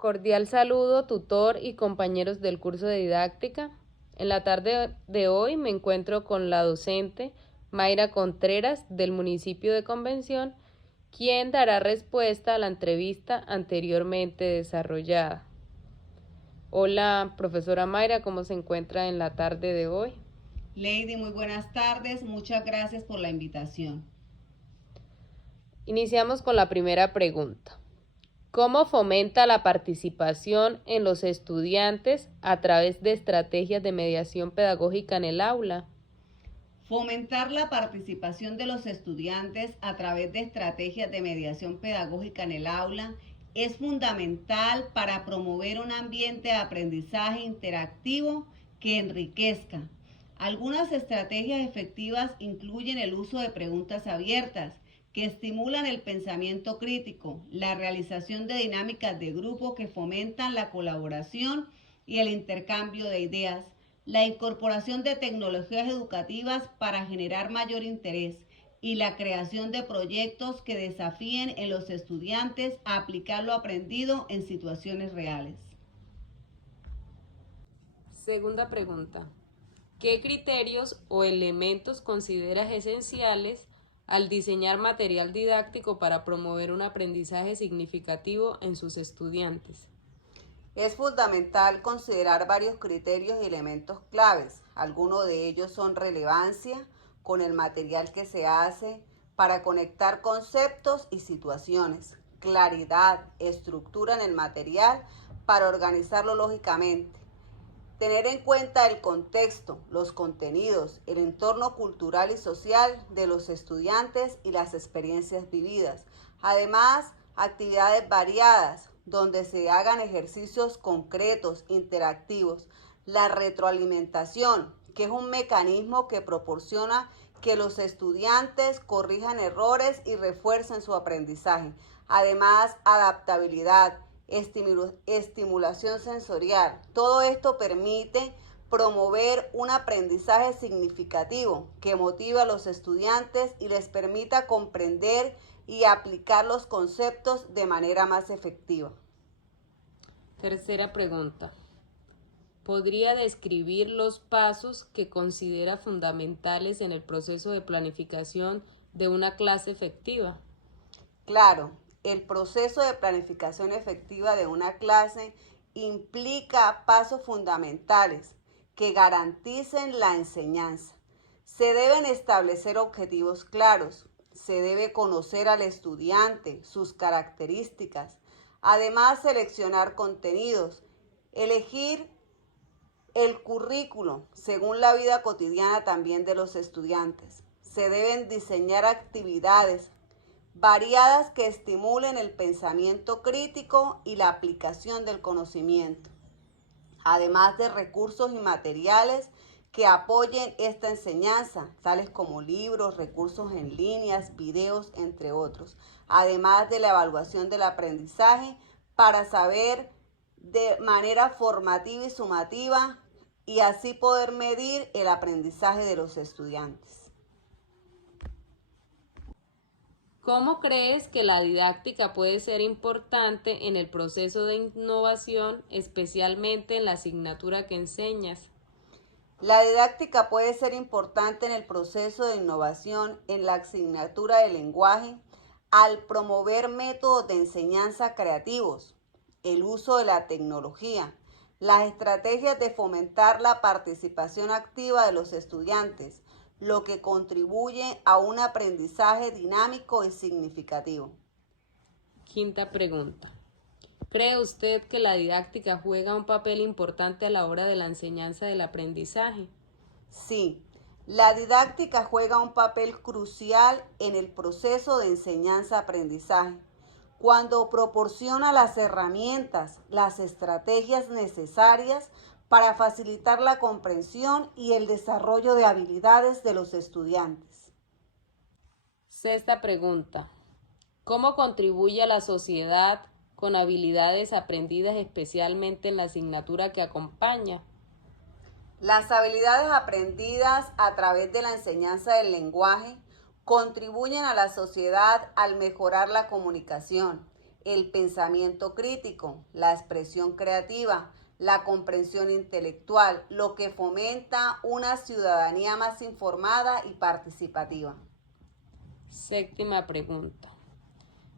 Cordial saludo, tutor y compañeros del curso de didáctica. En la tarde de hoy me encuentro con la docente Mayra Contreras del municipio de Convención, quien dará respuesta a la entrevista anteriormente desarrollada. Hola, profesora Mayra, ¿cómo se encuentra en la tarde de hoy? Lady, muy buenas tardes. Muchas gracias por la invitación. Iniciamos con la primera pregunta. ¿Cómo fomenta la participación en los estudiantes a través de estrategias de mediación pedagógica en el aula? Fomentar la participación de los estudiantes a través de estrategias de mediación pedagógica en el aula es fundamental para promover un ambiente de aprendizaje interactivo que enriquezca. Algunas estrategias efectivas incluyen el uso de preguntas abiertas, que estimulan el pensamiento crítico, la realización de dinámicas de grupo que fomentan la colaboración y el intercambio de ideas, la incorporación de tecnologías educativas para generar mayor interés y la creación de proyectos que desafíen en los estudiantes a aplicar lo aprendido en situaciones reales. Segunda pregunta. ¿Qué criterios o elementos consideras esenciales al diseñar material didáctico para promover un aprendizaje significativo en sus estudiantes? Es fundamental considerar varios criterios y elementos claves. Algunos de ellos son relevancia con el material que se hace para conectar conceptos y situaciones, claridad, estructura en el material para organizarlo lógicamente, tener en cuenta el contexto, los contenidos, el entorno cultural y social de los estudiantes y las experiencias vividas. Además, actividades variadas donde se hagan ejercicios concretos, interactivos. La retroalimentación, que es un mecanismo que proporciona que los estudiantes corrijan errores y refuercen su aprendizaje. Además, adaptabilidad, estimulación sensorial. Todo esto permite promover un aprendizaje significativo que motive a los estudiantes y les permita comprender y aplicar los conceptos de manera más efectiva. Tercera pregunta. ¿Podría describir los pasos que considera fundamentales en el proceso de planificación de una clase efectiva? Claro, el proceso de planificación efectiva de una clase implica pasos fundamentales que garanticen la enseñanza. Se deben establecer objetivos claros, se debe conocer al estudiante, sus características, además seleccionar contenidos, elegir el currículo según la vida cotidiana también de los estudiantes. Se deben diseñar actividades variadas que estimulen el pensamiento crítico y la aplicación del conocimiento, además de recursos y materiales que apoyen esta enseñanza, tales como libros, recursos en líneas, videos, entre otros, además de la evaluación del aprendizaje para saber de manera formativa y sumativa y así poder medir el aprendizaje de los estudiantes. ¿Cómo crees que la didáctica puede ser importante en el proceso de innovación, especialmente en la asignatura que enseñas? La didáctica puede ser importante en el proceso de innovación en la asignatura de lenguaje al promover métodos de enseñanza creativos, el uso de la tecnología, las estrategias de fomentar la participación activa de los estudiantes, lo que contribuye a un aprendizaje dinámico y significativo. Quinta pregunta. ¿Cree usted que la didáctica juega un papel importante a la hora de la enseñanza del aprendizaje? Sí, la didáctica juega un papel crucial en el proceso de enseñanza-aprendizaje, cuando proporciona las herramientas, las estrategias necesarias para facilitar la comprensión y el desarrollo de habilidades de los estudiantes. Sexta pregunta. ¿Cómo contribuye a la sociedad con habilidades aprendidas especialmente en la asignatura que acompaña? Las habilidades aprendidas a través de la enseñanza del lenguaje contribuyen a la sociedad al mejorar la comunicación, el pensamiento crítico, la expresión creativa, la comprensión intelectual, lo que fomenta una ciudadanía más informada y participativa. Séptima pregunta.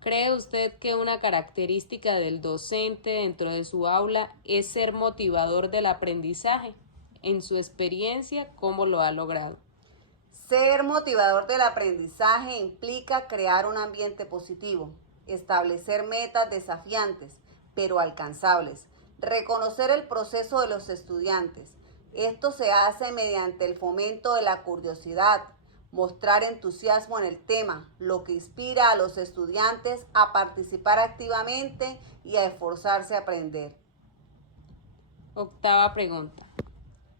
¿Cree usted que una característica del docente dentro de su aula es ser motivador del aprendizaje? En su experiencia, ¿cómo lo ha logrado? Ser motivador del aprendizaje implica crear un ambiente positivo, establecer metas desafiantes, pero alcanzables, reconocer el proceso de los estudiantes. Esto se hace mediante el fomento de la curiosidad, mostrar entusiasmo en el tema, lo que inspira a los estudiantes a participar activamente y a esforzarse a aprender. Octava pregunta.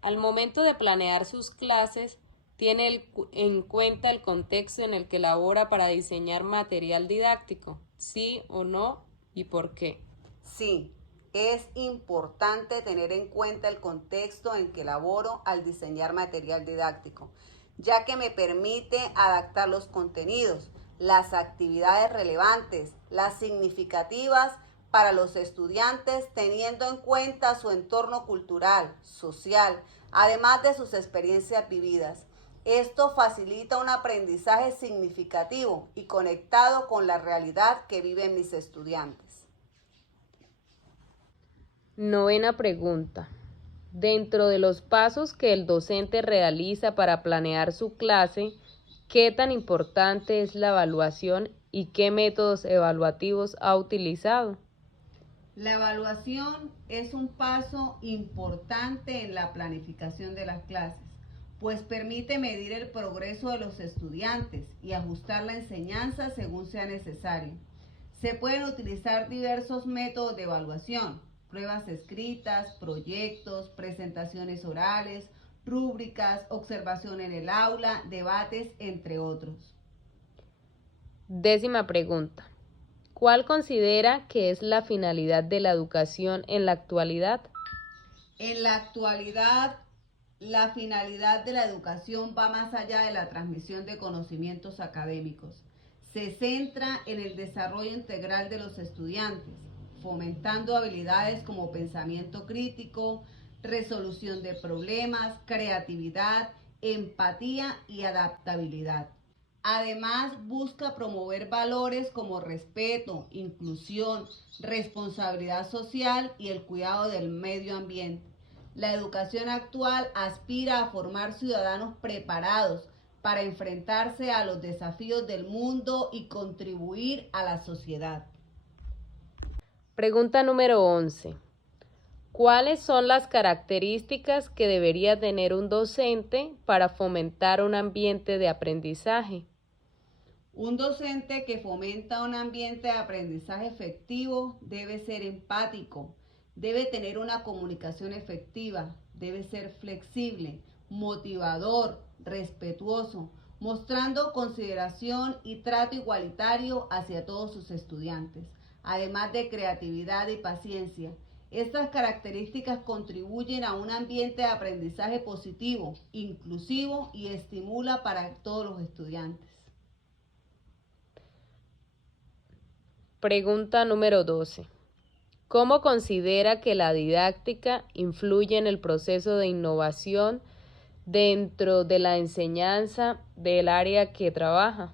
Al momento de planear sus clases, ¿tiene en cuenta el contexto en el que labora para diseñar material didáctico? ¿Sí o no? ¿Y por qué? Sí, es importante tener en cuenta el contexto en que laboro al diseñar material didáctico, ya que me permite adaptar los contenidos, las actividades relevantes, las significativas para los estudiantes, teniendo en cuenta su entorno cultural, social, además de sus experiencias vividas. Esto facilita un aprendizaje significativo y conectado con la realidad que viven mis estudiantes. Novena pregunta. Dentro de los pasos que el docente realiza para planear su clase, ¿qué tan importante es la evaluación y qué métodos evaluativos ha utilizado? La evaluación es un paso importante en la planificación de las clases, pues permite medir el progreso de los estudiantes y ajustar la enseñanza según sea necesario. Se pueden utilizar diversos métodos de evaluación: pruebas escritas, proyectos, presentaciones orales, rúbricas, observación en el aula, debates, entre otros. Décima pregunta. ¿Cuál considera que es la finalidad de la educación en la actualidad? En la actualidad, la finalidad de la educación va más allá de la transmisión de conocimientos académicos. Se centra en el desarrollo integral de los estudiantes, fomentando habilidades como pensamiento crítico, resolución de problemas, creatividad, empatía y adaptabilidad. Además, busca promover valores como respeto, inclusión, responsabilidad social y el cuidado del medio ambiente. La educación actual aspira a formar ciudadanos preparados para enfrentarse a los desafíos del mundo y contribuir a la sociedad. Pregunta número 11. ¿Cuáles son las características que debería tener un docente para fomentar un ambiente de aprendizaje? Un docente que fomenta un ambiente de aprendizaje efectivo debe ser empático, debe tener una comunicación efectiva, debe ser flexible, motivador, respetuoso, mostrando consideración y trato igualitario hacia todos sus estudiantes, además de creatividad y paciencia. Estas características contribuyen a un ambiente de aprendizaje positivo, inclusivo y estimula para todos los estudiantes. Pregunta número 12. ¿Cómo considera que la didáctica influye en el proceso de innovación dentro de la enseñanza del área que trabaja?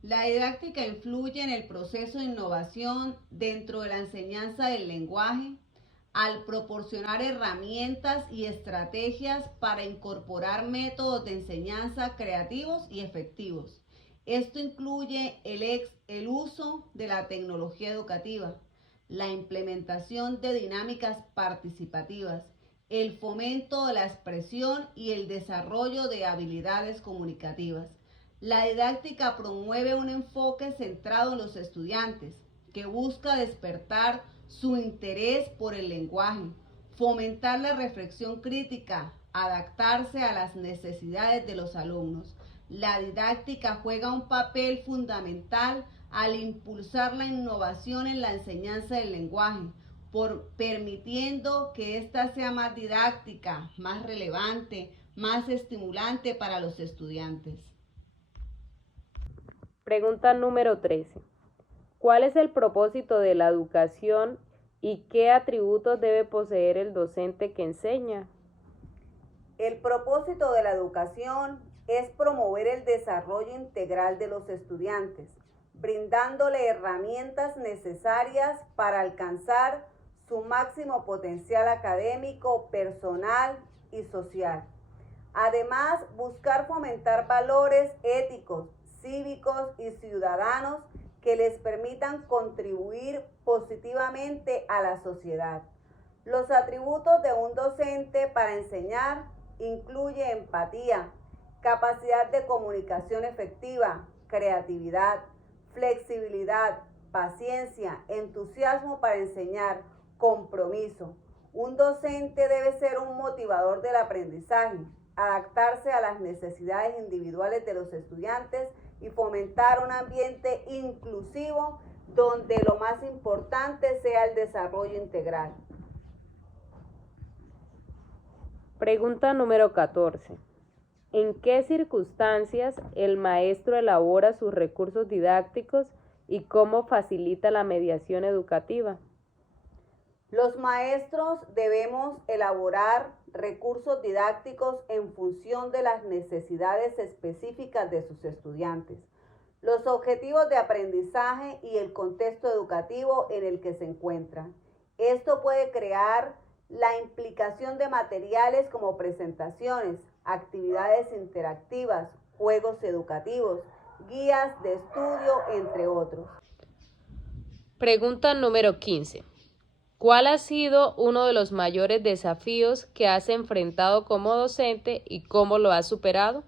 La didáctica influye en el proceso de innovación dentro de la enseñanza del lenguaje al proporcionar herramientas y estrategias para incorporar métodos de enseñanza creativos y efectivos. Esto incluye el uso de la tecnología educativa, la implementación de dinámicas participativas, el fomento de la expresión y el desarrollo de habilidades comunicativas. La didáctica promueve un enfoque centrado en los estudiantes, que busca despertar su interés por el lenguaje, fomentar la reflexión crítica, adaptarse a las necesidades de los alumnos. La didáctica juega un papel fundamental al impulsar la innovación en la enseñanza del lenguaje, permitiendo que ésta sea más didáctica, más relevante, más estimulante para los estudiantes. Pregunta número 13. ¿Cuál es el propósito de la educación y qué atributos debe poseer el docente que enseña? El propósito de la educación es promover el desarrollo integral de los estudiantes, brindándole herramientas necesarias para alcanzar su máximo potencial académico, personal y social. Además, buscar fomentar valores éticos, cívicos y ciudadanos que les permitan contribuir positivamente a la sociedad. Los atributos de un docente para enseñar incluye empatía, capacidad de comunicación efectiva, creatividad, flexibilidad, paciencia, entusiasmo para enseñar, compromiso. Un docente debe ser un motivador del aprendizaje, adaptarse a las necesidades individuales de los estudiantes y fomentar un ambiente inclusivo donde lo más importante sea el desarrollo integral. Pregunta número 14. ¿En qué circunstancias el maestro elabora sus recursos didácticos y cómo facilita la mediación educativa? Los maestros debemos elaborar recursos didácticos en función de las necesidades específicas de sus estudiantes, los objetivos de aprendizaje y el contexto educativo en el que se encuentran. Esto puede crear la implicación de materiales como presentaciones, actividades interactivas, juegos educativos, guías de estudio, entre otros. Pregunta número 15. ¿Cuál ha sido uno de los mayores desafíos que has enfrentado como docente y cómo lo has superado?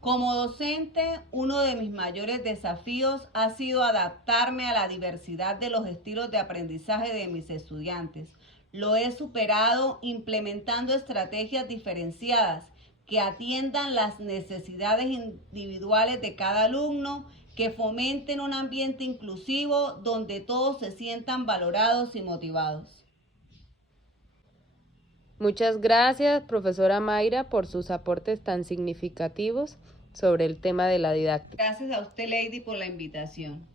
Como docente, uno de mis mayores desafíos ha sido adaptarme a la diversidad de los estilos de aprendizaje de mis estudiantes. Lo he superado implementando estrategias diferenciadas que atiendan las necesidades individuales de cada alumno, que fomenten un ambiente inclusivo donde todos se sientan valorados y motivados. Muchas gracias, profesora Mayra, por sus aportes tan significativos sobre el tema de la didáctica. Gracias a usted, Lady, por la invitación.